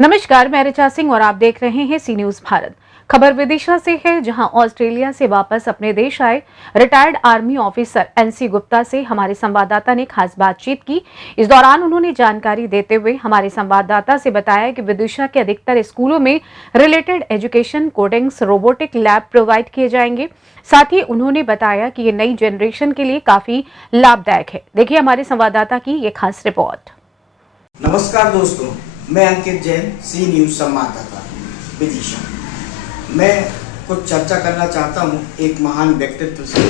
नमस्कार, मैं ऋचा सिंह और आप देख रहे हैं सी न्यूज भारत। खबर विदिशा से है, जहां ऑस्ट्रेलिया से वापस अपने देश आए retired army officer NC Gupta से हमारे संवाददाता ने खास बातचीत की। इस दौरान उन्होंने जानकारी देते हुए हमारे संवाददाता से बताया कि विदिशा के अधिकतर स्कूलों में related education, codings, robotic lab provide किए जाएंगे। साथ ही उन्होंने बताया कि ये नई जनरेशन के लिए काफी लाभदायक है। देखिए हमारे संवाददाता की ये खास रिपोर्ट। नमस्कार दोस्तों, मैं अंकित जैन, सी न्यूज संवाददाता विदिशा। मैं कुछ चर्चा करना चाहता हूँ एक महान व्यक्तित्व से,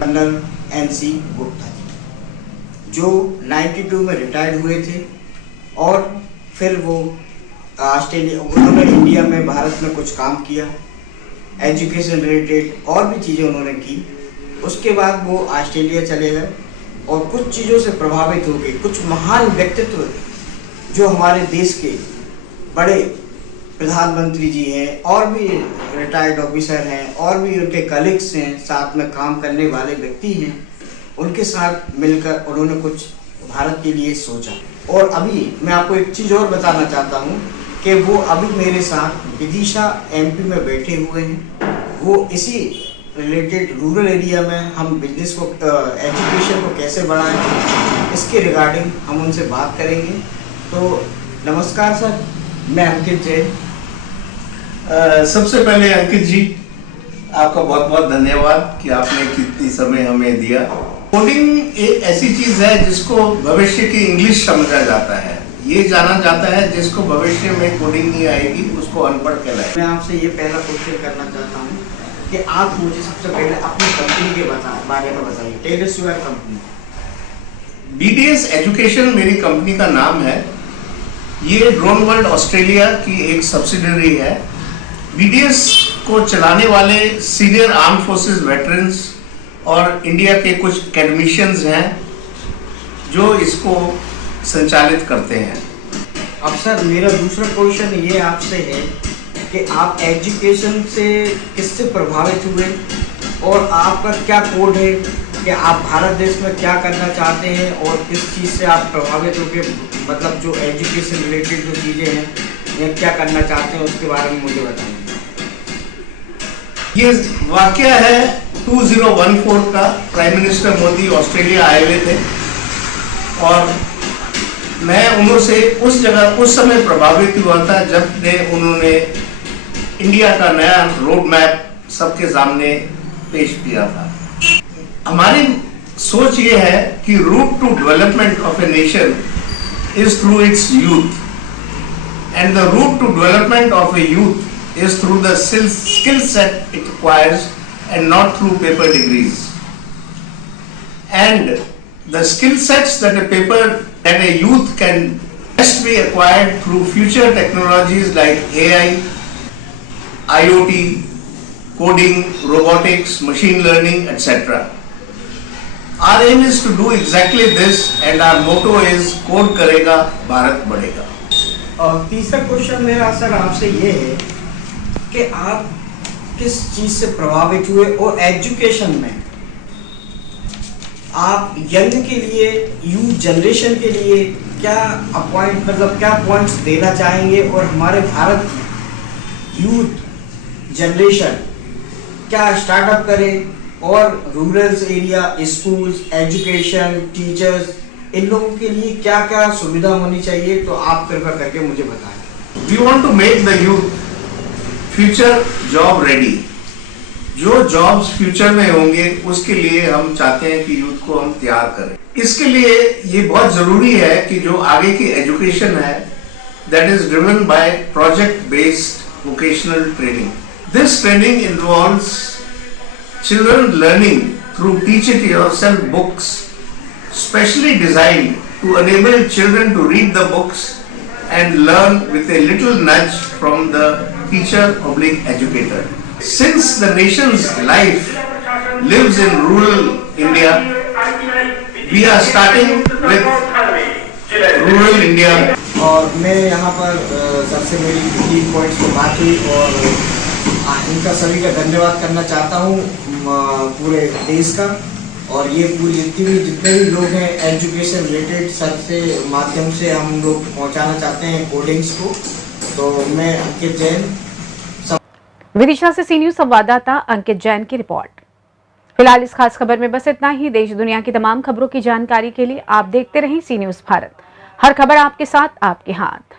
कर्नल एनसी गुप्ता जी, जो 92 में रिटायर्ड हुए थे और फिर वो उन्होंने इंडिया में, भारत में कुछ काम किया, एजुकेशन रिलेटेड और भी चीज़ें उन्होंने की। उसके बाद वो ऑस्ट्रेलिया चले गए और कुछ चीज़ों से प्रभावित हो गए। कुछ महान व्यक्तित्व जो हमारे देश के बड़े प्रधानमंत्री जी हैं और भी रिटायर्ड ऑफिसर हैं और भी उनके कलीग्स हैं, साथ में काम करने वाले व्यक्ति हैं, उनके साथ मिलकर उन्होंने कुछ भारत के लिए सोचा। और अभी मैं आपको एक चीज़ और बताना चाहता हूँ कि वो अभी मेरे साथ विदिशा एमपी में बैठे हुए हैं। वो इसी रिलेटेड रूरल एरिया में हम बिजनेस को, एजुकेशन को कैसे बढ़ाएं, इसके रिगार्डिंग हम उनसे बात करेंगे। तो नमस्कार सर, मैं अंकित जैन। सबसे पहले अंकित जी, आपका बहुत बहुत धन्यवाद कि आपने कितनी समय हमें दिया। कोडिंग एक ऐसी चीज है जिसको भविष्य की इंग्लिश समझा जाता है। ये जाना जाता है जिसको भविष्य में कोडिंग नहीं आएगी उसको अनपढ़ कहलाएगा। मैं आपसे ये पहला क्वेश्चन करना चाहता हूँ कि आप मुझे सबसे पहले अपनी कंपनी के बारे में बताइए। Tell us your company. BDS education मेरी कंपनी का नाम है। ये ड्रोन वर्ल्ड ऑस्ट्रेलिया की एक सब्सिडरी है। BDS को चलाने वाले सीनियर आर्म फोर्सेस वेटरन्स और इंडिया के कुछ एकेडमिशियंस हैं जो इसको संचालित करते हैं। अब सर मेरा दूसरा क्वेश्चन ये आपसे है कि आप एजुकेशन से किससे प्रभावित हुए और आपका क्या कोड है कि आप भारत देश में क्या करना चाहते हैं और किस चीज़ से आप प्रभावित होकर, मतलब जो एजुकेशन रिलेटेड जो चीज़ें हैं या क्या करना चाहते हैं उसके बारे में मुझे बताएं। ये वाकया है 2014 का। प्राइम मिनिस्टर मोदी ऑस्ट्रेलिया आए हुए थे और मैं उनसे उस समय प्रभावित हुआ था जब उन्होंने इंडिया का नया रोड मैप सबके सामने पेश किया था। हमारी सोच ये है कि root to development of a nation is through its youth and the root to development of a youth is through the skill set it acquires and not through paper degrees. And the skill sets that a youth can best be acquired through future technologies like AI, IoT, coding, robotics, machine learning, etc. Our aim is to do exactly this and our motto is code करेगा भारत बढ़ेगा। और तीसरा question मेरा sir आपसे ये है कि आप किस चीज़ से प्रभावित हुए और एजुकेशन में आप यंग के लिए, यूथ जनरेशन के लिए क्या क्या पॉइंट्स देना चाहेंगे और हमारे भारत यूथ जनरेशन क्या स्टार्टअप करे और rural area, schools, education, teachers, इन लोगों के लिए क्या क्या सुविधा होनी चाहिए, तो आप कृपया करके मुझे बताएं। We want to make the youth future job ready. जो जॉब्स फ्यूचर में होंगे उसके लिए हम चाहते हैं कि यूथ को हम तैयार करें। इसके लिए ये बहुत जरूरी है कि जो आगे की एजुकेशन है that is driven by project based vocational training. This training involves children learning through teach it yourself books specially designed to enable children to read the books and learn with a little nudge from the teacher/educator. Since the nation's life lives in rural India, we are starting with rural India. और मैं यहाँ पर सबसे मेरी 3 points पर बात हुई और इनका सभी का धन्यवाद करना चाहता हूँ पूरे देश का। और ये पूरी जितने भी लोग हैं एजुकेशन रिलेटेड सबसे माध्यम से हम लोग पहुंचाना चाहते हैं कोडिंग्स को। तो मैं अंकित जैन विदिशा से सी न्यूज संवाददाता अंकित जैन की रिपोर्ट। फिलहाल इस खास खबर में बस इतना ही। देश दुनिया की तमाम खबरों की जानकारी के लिए आप देखते रहें सी न्यूज भारत। हर खबर आपके साथ, आपके हाथ।